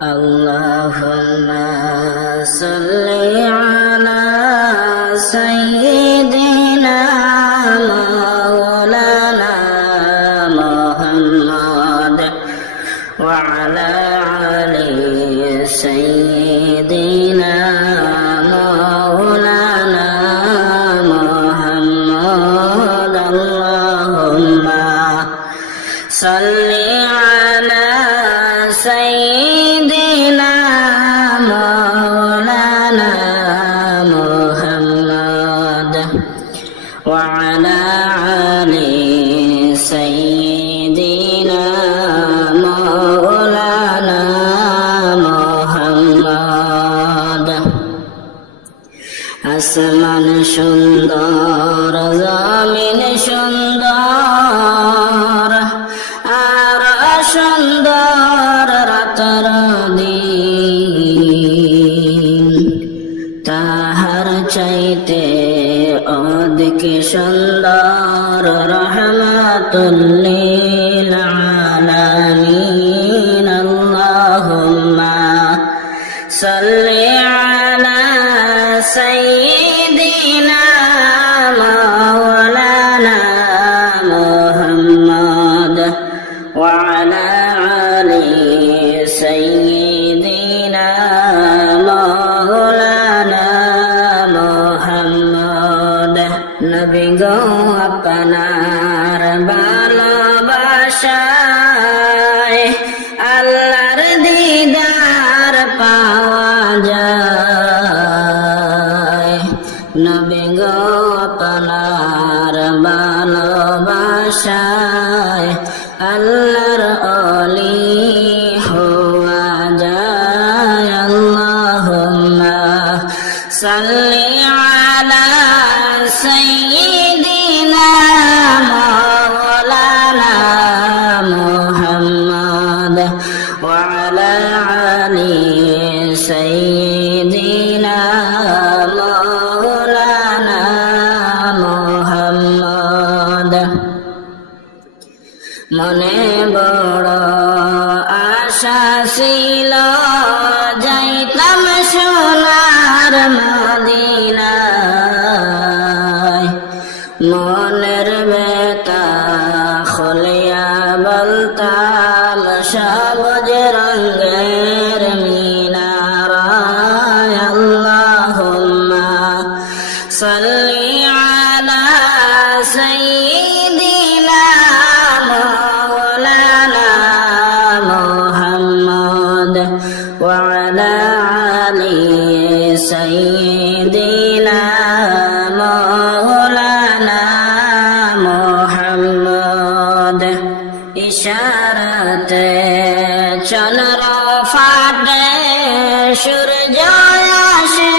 Allahumma salli ala sayyidina maulana Muhammad wa ala ali sayyidina maulana Muhammad. Allahumma salli ala sayyidina maulana Muhammad wa ala ali sayyidina maulana Muhammad. আসমান সুন্দর, জমিন সুন্দর, আর সুন্দর রাতের দিন, তাহার চাইতে অধিক সুন্দর রহমাতুল লিল আলামিন। আল্লাহুম্মা সাল্লি আলা সাইয়্যিদিনা মাওলানা মুহাম্মদ ওয়া আলা আলি সাইয়্যিদিনা মাওলানা মুহাম্মদ। নবী গো আপনার ভালোবাসায় আল্লাহর দিদার পাওয়া যায়। নবী গো আপনার ভালোবাসায় আল্লাহর ওলি হওয়া যায়। আল্লাহুম্মা সাল্লি আলা সাইয়্যিদিনা মাওলানা মুহাম্মদ ওয়া আলা আলি সাইয়্যিদিনা মাওলানা মুহাম্মদ। মনে বড় আশা ছিল যাইতাম সোনার মদিনায়, মনের বেতা খুলিয়া বলতাম সবুজ রঙের মিনারায়। আল্লাহুম্মা সাল্লি আলা সাইয়্যিদিনা মাওলানা মুহাম্মদ ওয়া আলা আলি সাইয়্যিদিনা মাওলানা মুহাম্মদ। ইশারাতে চন্দ্র ফাটে, সূর্য আসে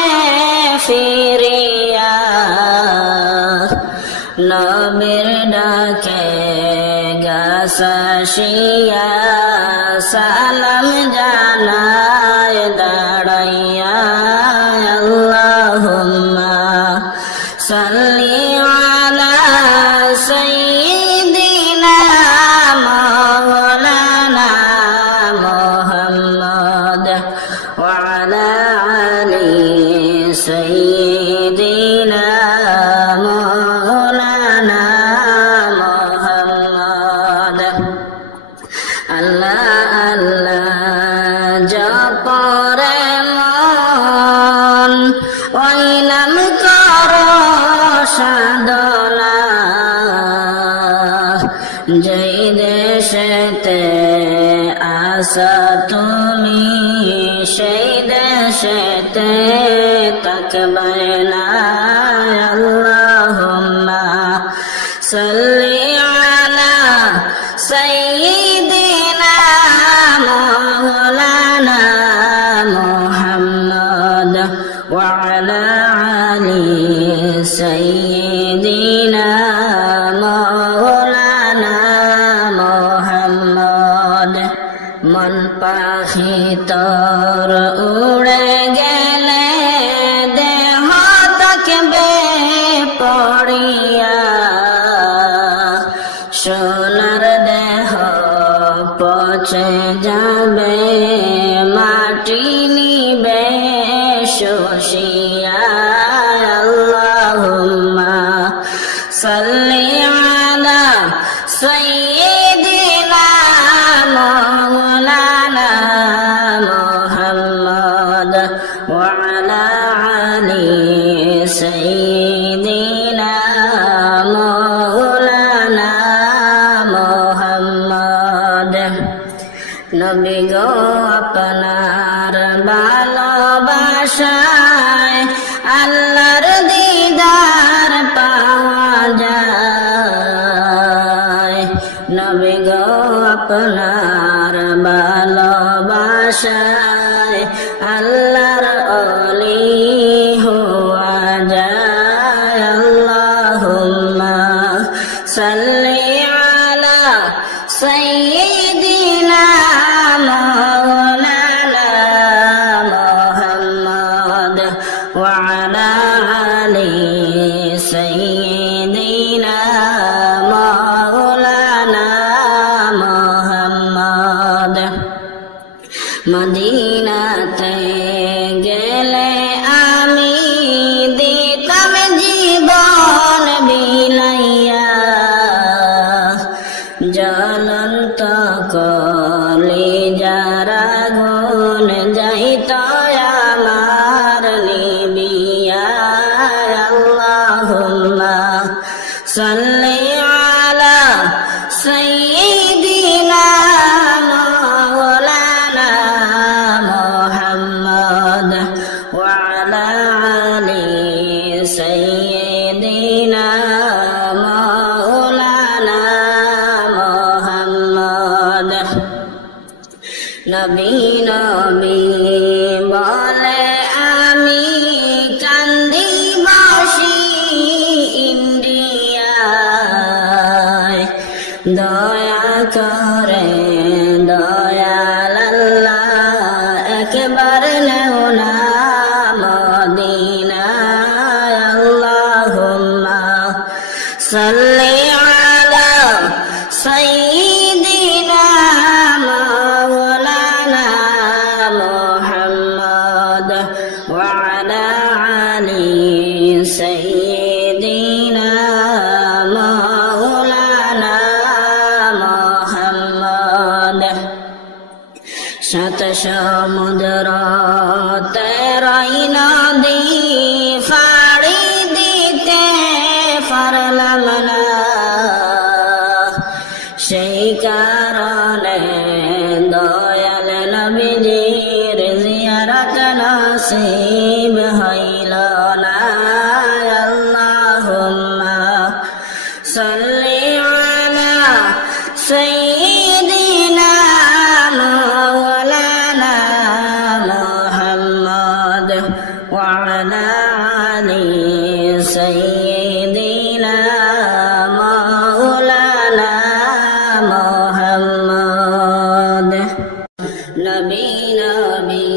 ফিরিয়া, নবীর ডাকে গাছাশিয়া সালাম জানায় দাঁড়াইয়া। আল্লাহুম্মা সাল্লি আলা সাইয়্যিদিনা মাওলানা মুহাম্মদ ওয়া আলা আলি সাইয়্যিদিনা মাওলানা মুহাম্মদ। আল্লাহ আল্লাহ জপরে মন, ওই নাম করো সাধনা, যেই দেশেতে আসা তুমি সেই দেশেতে তাকবে না। আল্লাহুম্মা সাল্লি আলা সাইয়্যিদিনা মাওলানা মুহাম্মদ ওয়া আলা আলি সাইয়্যিদিনা মাওলানা মুহাম্মদ। মন পাখি তোর উড়ে গেলে দেহ থাকবে পড়িয়া, সোনার দেহ পচে যাবে মা আপনার ভালোবাসায় আল্লাহর দিদার পাওয়া যায় নবী গো আপনার ভালোবাসায় আল্লাহর ওলি হওয়া যায় আল্লাহুম্মা সাল্লি আলা সাইয়্যিদিনা মাওলানা মুহাম্মদ ওয়া আলা আলি সাইয়্যিদিনা মাওলানা মুহাম্মদ মদিনাতে গেলে আমি দিতাম জীবন বিলাইয়া জ্বলন্ত কলিজার আগুন যাইত আমার নিবিয়া আল্লাহুম্মা সাল্লি আলা সাইয়্যিদিনা মাওলানা মুহাম্মদ ওয়া আলা আলি সাইয়্যিদিনা মাওলানা মুহাম্মদ নবী নবী বলে আমি কান্দি বসি ইন্ডিয়ায় দয়া করে দয়াল আল্লাহ একবার নেও না মদিনায় আল্লাহুম্মা সাল্লি আলা সাইয়্যিদিনা মাওলানা মুহাম্মদ ওয়া আলা আলি সাইয়্যিদিনা মাওলানা মুহাম্মদ সাত সমুদ্র তেরোই নদী ফাড়ি দিতে পারলাম না সেই কারণে দয়াল নবীজির জিয়ারত নসিব হইল না আল্লাহুম্মা সাল্লি আলা সাইয়্যিদিনা মাওলানা মুহাম্মদ ওয়া আলা আলি সাইয়্যিদিনা মাওলানা মুহাম্মদ নবী নবী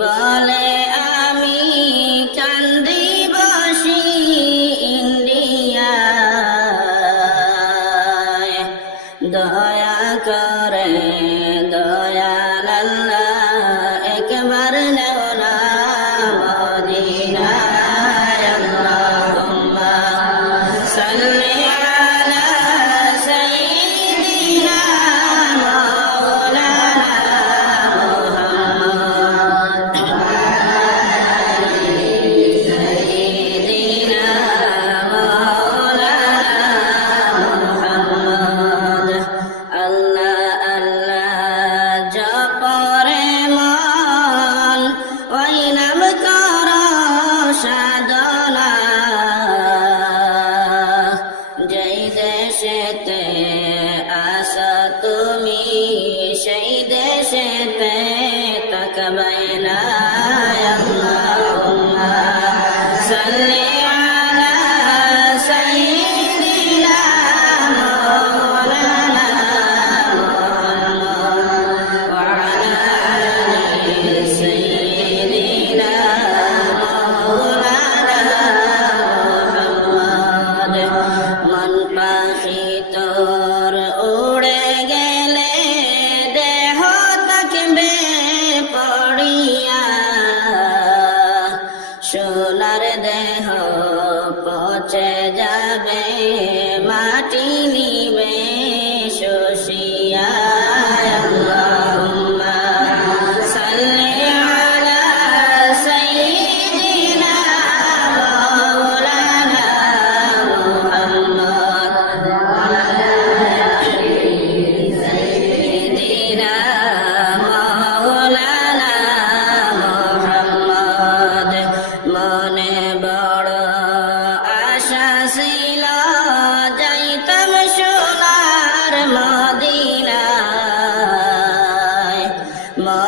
বলে আমি কান্দি বসি ইন্ডিয়ায় দয়া করে দয়াল আল্লাহ একবার নেও না মদিনায় আল্লাহুম্মা সাল্লি আলা সাইয়্যিদিনা মাওলানা মুহাম্মদ সাইয়্যিদিনা মাওলানা মুহাম্মদ আল্লাহ আল্লাহ জপরে মন ওই নাম কর সাধনা যেই দেশেতে আসা তুমি সেই দেশেতে তাকাবে না আল্লাহুম্মা সাল্লি আলা সাইয়্যিদিনা মাওলানা মুহাম্মদ ওয়া আলা আলি সাইয়্যিদিনা মাওলানা মুহাম্মদ মন পাখি তোর উড়ে গেলে দেহ থাকবে পড়িয়া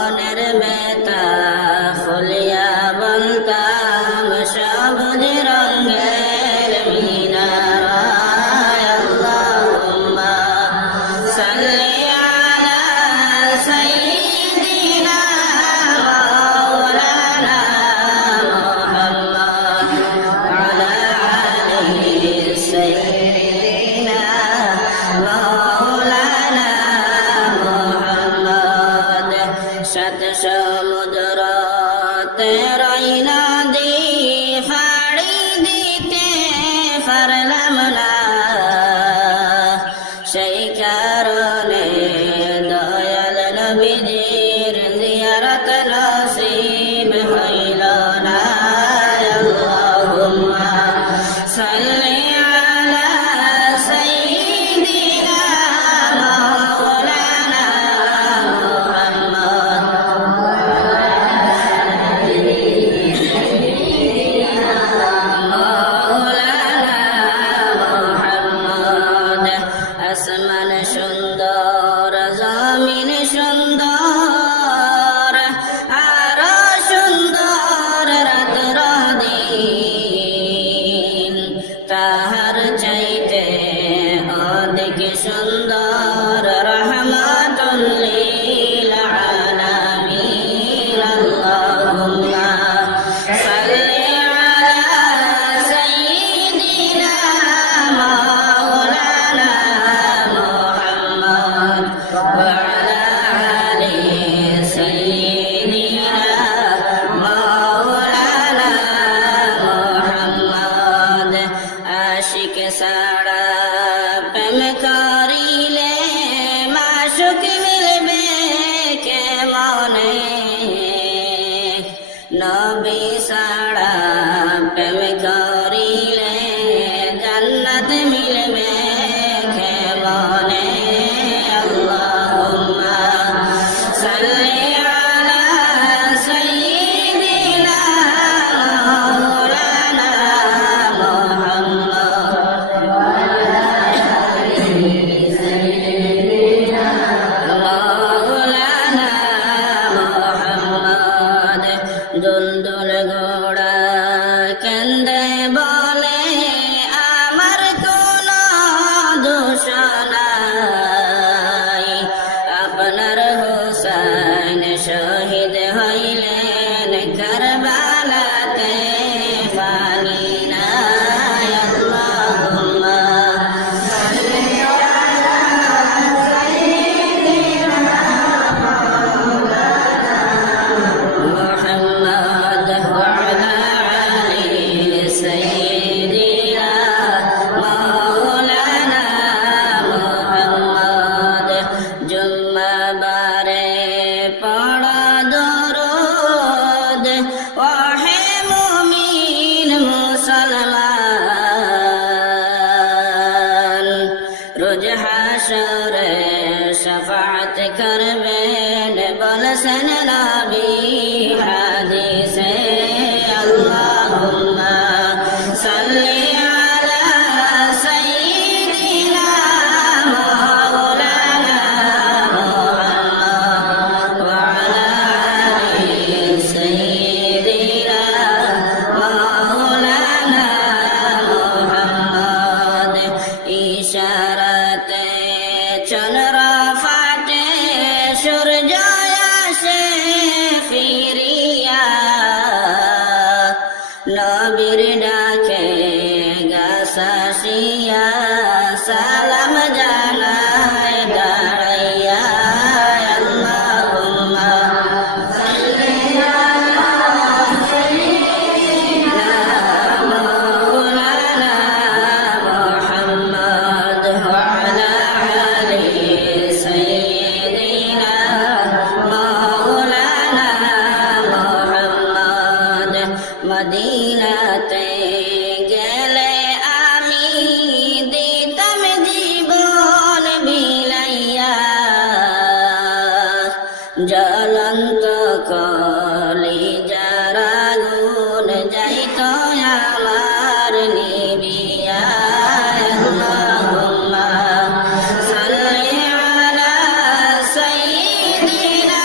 মনের বেতা খুলিয়া বলতাম সবুজ রঙের মিনারায় আল্লাহুম্মা সাল্লি আলা সাইয়্যিদিনা মাওলানা মুহাম্মদ আলা আলিহি সাইয়্যিদিনা মাওলানা মুহাম্মদ সাত সমুদ্র তেরোই নদী ফাড়ি দিতে পারলাম না সেই কারণে দয়াল নবীজির জিয়ারত নসিব হইল না আল্লাহুম্মা সাল্লি আলা সাইয়্যিদিনা মাওলানা মুহাম্মদ আসমান সুন্দর জমিন সুন্দর আর সুন্দর রাত্র দিন তাহার চাইতে অধিক সুন্দর রহমাতুল লিল আলামিন আল্লাহুম্মা সাল্লি আলা সাইয়্যিদিনা মাওলানা মুহাম্মদ ওয়া আলা আলি সাইয়্যিদিনা মাওলানা মুহাম্মদ আশিক সারা প্রেম করিলে মাশুক মিলবে কেমনে নবী সারা প্রেম করিলে জান্নাত মিলবে কেমনে আল্লাহুম্মা সাল্লি আলা সাইয়্যিদিনা মাওলানা মুহাম্মদ মাওলানা মুহাম্মদ দুলদুল ঘোড়া কেন্দে বলে আমার কোনো দোষ নাই আপনার হোসেন শহীদ হইলেন কারবালাতে পানি নাই আল্লাহুম্মা সাল্লি আলা সাইয়্যিদিনা মুহাম্মদ ওয়া আলা আলি সাইয়্যিদিনা মাওলানা মুহাম্মদ জুম্মা বারে পড়া দরুদ ওহে মুমিন মুসলমান রোজ হাশরে শাফাআত করবেন বলছেন নবী হাদিসে আল্লাহুম্মা সাল্লি আলা সাইয়্যিদিনা মাওলানা মুহাম্মদ ওয়া আলা আলি সাইয়্যিদিনা মাওলানা মুহাম্মদ ইশারাতে চন্দ্র ফাটে সূর্য আসে ফিরিয়া নবীর ডাকে গাছাশিয়া সালাম জানায় দাঁড়াইয়া আল্লাহুম্মা সাল্লি আলা সাইয়্যিদিনা মাওলানা মুহাম্মদ ওয়া আলা আলি সাইয়্যিদিনা মাওলানা মুহাম্মদ মদিনাতে গেলে আমি দিতাম জীবন বিলাইয়া জ্বলন্ত কলিজার আগুন যাইত আমার নিবিয়া আল্লাহুম্মা সাল্লি আলা সাইয়্যিদিনা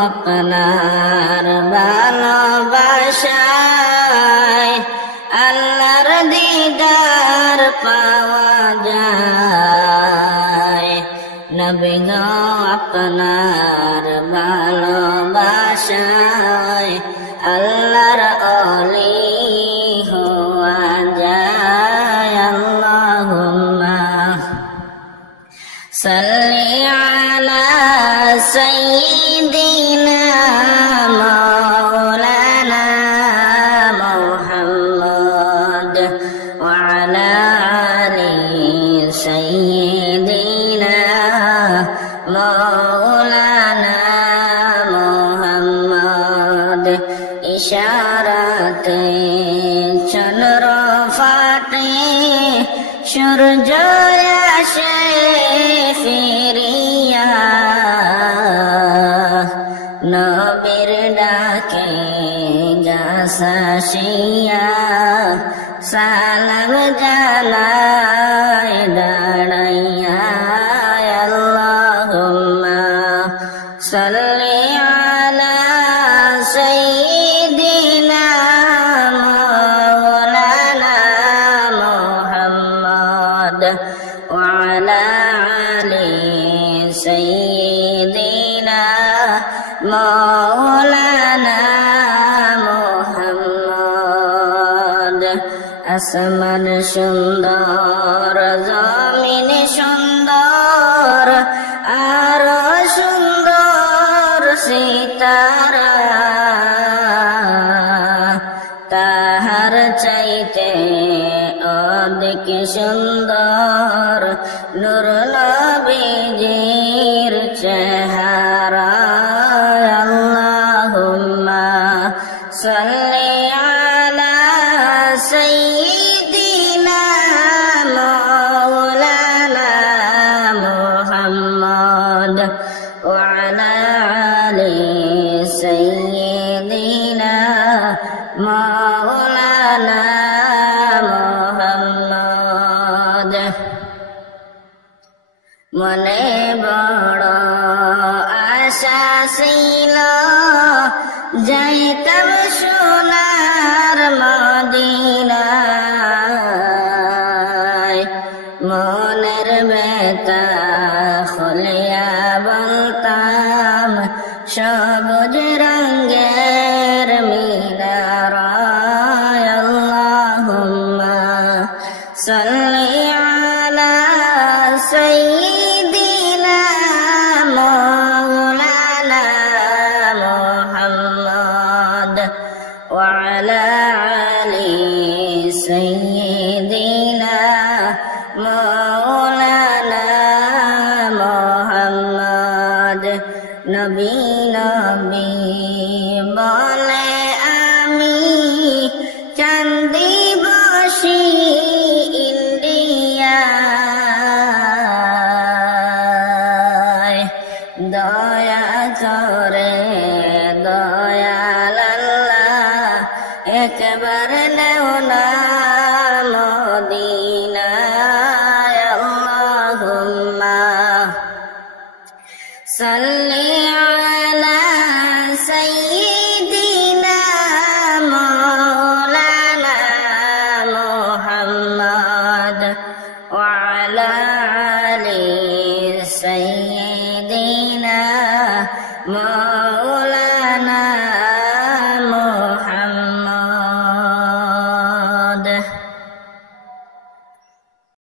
আপনার ভালোবাসায় আল্লাহর দিদার পাওয়া যায় নবী গো আপনার ভালোবাসায় আল্লাহর ওলি হওয়া যায় আল্লাহুম্মা সাল্লি আলা সাইয়্যিদিনা মাওলানা মুহাম্মদ ওয়া আলা আলি সাইয়্যিদিনা মাওলানা মুহাম্মদ ইশারাতে চন্দ্র ফাটে সূর্য আসে ফিরিয়া নবীর ডাকে গাছাশিয়া সালাম জানায় দাঁড়াইয়া আল্লাহুম্মা সাল্লি আলা সাইয়্যিদিনা মাওলানা মুহাম্মদ ওয়া আলা আলি সাইয়্যিদিনা মাওলানা মুহাম্মদ আসমান সুন্দর জমিন সুন্দর আর সুন্দর সিতারা তাহার চাইতে অধিক সুন্দর নূর নবীজির চেহারা আল্লাহুম্মা সাল্লি আলা সাইয়্যিদিনা মাওলানা মুহাম্মদ ওয়া আলা আলি সাইয়্যিদিনা মাওলানা মুহাম্মদ মনে বড় আশা ছিল যাইতাম সোনার মদিনায় মনের ব্যথা খুলিয়া বলতাম সবুজ রঙের মিনারায় আল্লাহুম্মা সাল্লি আলা সাইয়্যিদিনা মাওলানা মুহাম্মদ ওয়া আলা আলি সাইয়্যিদিনা মাওলানা মুহাম্মদ নবী